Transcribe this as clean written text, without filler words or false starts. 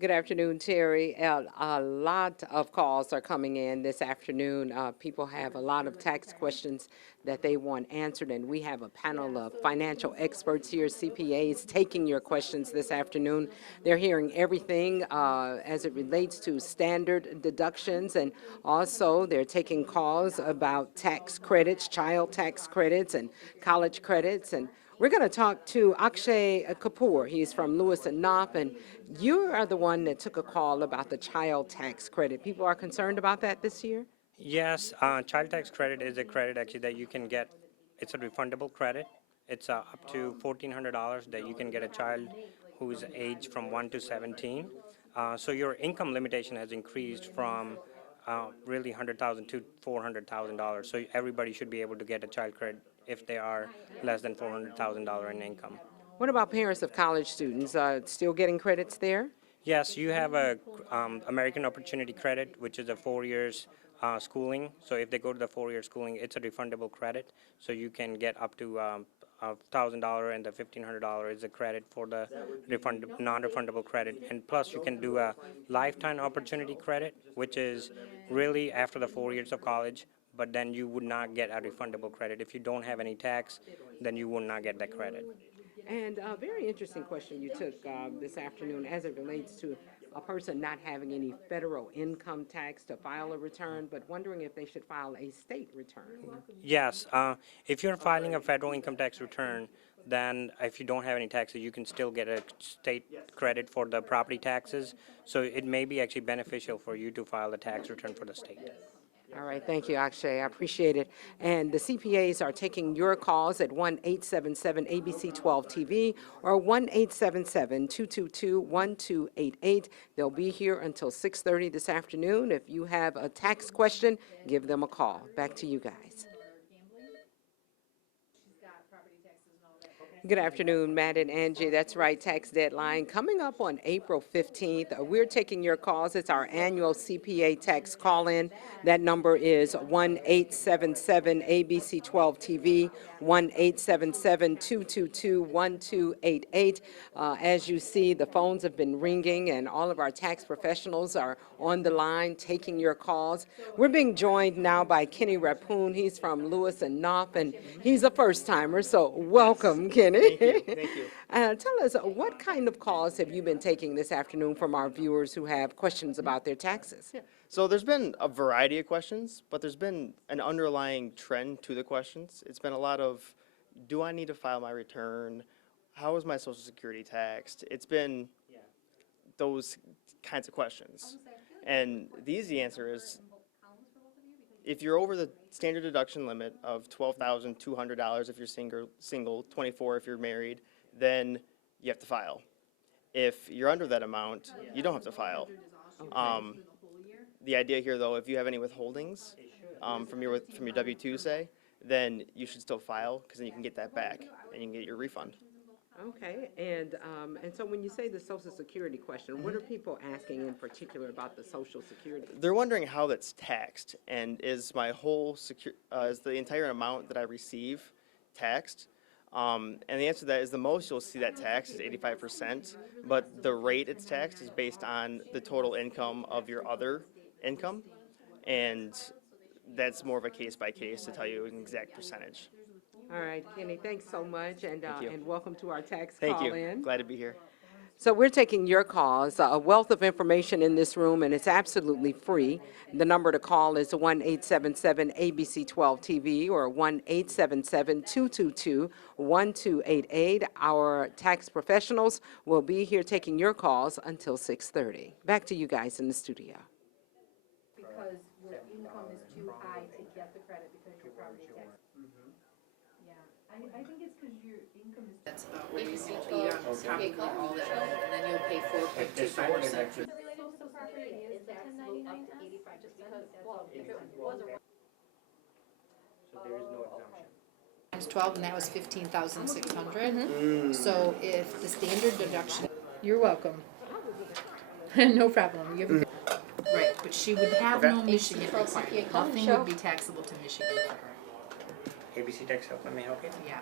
Good afternoon, Terry. A lot of calls are coming in this afternoon. People have a lot of tax questions that they want answered, and we have a panel of financial experts here, CPAs, taking your questions this afternoon. They're hearing everything as it relates to standard deductions, and also they're taking calls about tax credits, child tax credits, and college credits, and we're going to talk to Akshay Kapoor. He's from Lewis and Knopf, and you are the one that took a call about the child tax credit. People are concerned about that this year? Yes, child tax credit is a credit actually that you can get. It's a refundable credit. It's up to $1,400 that you can get a child who is aged from 1 to 17. So your income limitation has increased from really 100,000 to $400,000. So everybody should be able to get a child credit if they are less than $400,000 in income. What about parents of college students? Still getting credits there? Yes, you have a American Opportunity Credit, which is a 4 years schooling. So if they go to the 4 year schooling, it's a refundable credit. So you can get up to $1,000, and the $1,500 is a credit for the non-refundable credit. And plus, you can do a lifetime opportunity credit, which is really after the 4 years of college. But then you would not get a refundable credit if you don't have any tax. Then you will not get that credit. And a very interesting question you took this afternoon as it relates to a person not having any federal income tax to file a return, but wondering if they should file a state return. Yes, if you're filing a federal income tax return, then if you don't have any taxes, you can still get a state credit for the property taxes. So it may be actually beneficial for you to file a tax return for the state. All right, thank you, Akshay. I appreciate it. And the CPAs are taking your calls at 1-877-ABC12-TV or 1-877-222-1288. They'll be here until 6:30 this afternoon. If you have a tax question, give them a call. Back to you guys. Good afternoon, Matt and Angie. That's right, tax deadline coming up on April 15th. We're taking your calls. It's our annual CPA tax call-in. That number is 1-877-ABC12-TV, 1-877-222-1288. As you see, the phones have been ringing, and all of our tax professionals are on the line taking your calls. We're being joined now by Kenny Rapoon. He's from Lewis and Knopf, and he's a first-timer, so welcome, Kenny. Thank you. Thank you. Tell us, what kind of calls have you been taking this afternoon from our viewers who have questions about their taxes? So there's been a variety of questions, but there's been an underlying trend to the questions. It's been a lot of, do I need to file my return? How is my Social Security taxed? It's been those kinds of questions. And the easy answer is, if you're over the standard deduction limit of $12,200 if you're single, 24 if you're married, then you have to file. If you're under that amount, you don't have to file. The idea here, though, if you have any withholdings from your W-2, say, then you should still file, because then you can get that back and you can get your refund. Okay, and so when you say the Social Security question, what are people asking in particular about the Social Security? They're wondering how that's taxed, and is my whole is the entire amount that I receive taxed? And the answer to that is the most you'll see that tax is 85%, but the rate it's taxed is based on the total income of your other income, and that's more of a case by case to tell you an exact percentage. All right, Kenny, thanks so much, and welcome to our tax Thank call-in. you. Glad to be here. So we're taking your calls, a wealth of information in this room, and it's absolutely free. The number to call is 1-877-ABC12-TV or 1-877-222-1288. Our tax professionals will be here taking your calls until 6:30. Back to you guys in the studio. Because your income is too high to get the credit because your property tax. Yeah, I think it's because your income is. That's about where you see be on probably all that, and then you'll pay 4.25%. So property is taxable up to 85%, just because, well, if it was a. So there is no exemption. Times 12, and that was 15,600. So if the standard deduction. You're welcome. No problem. You have a right, but she would have no Michigan requirement. Nothing would be taxable to Michigan for her. ABC Tax Help, let me help you. Yeah.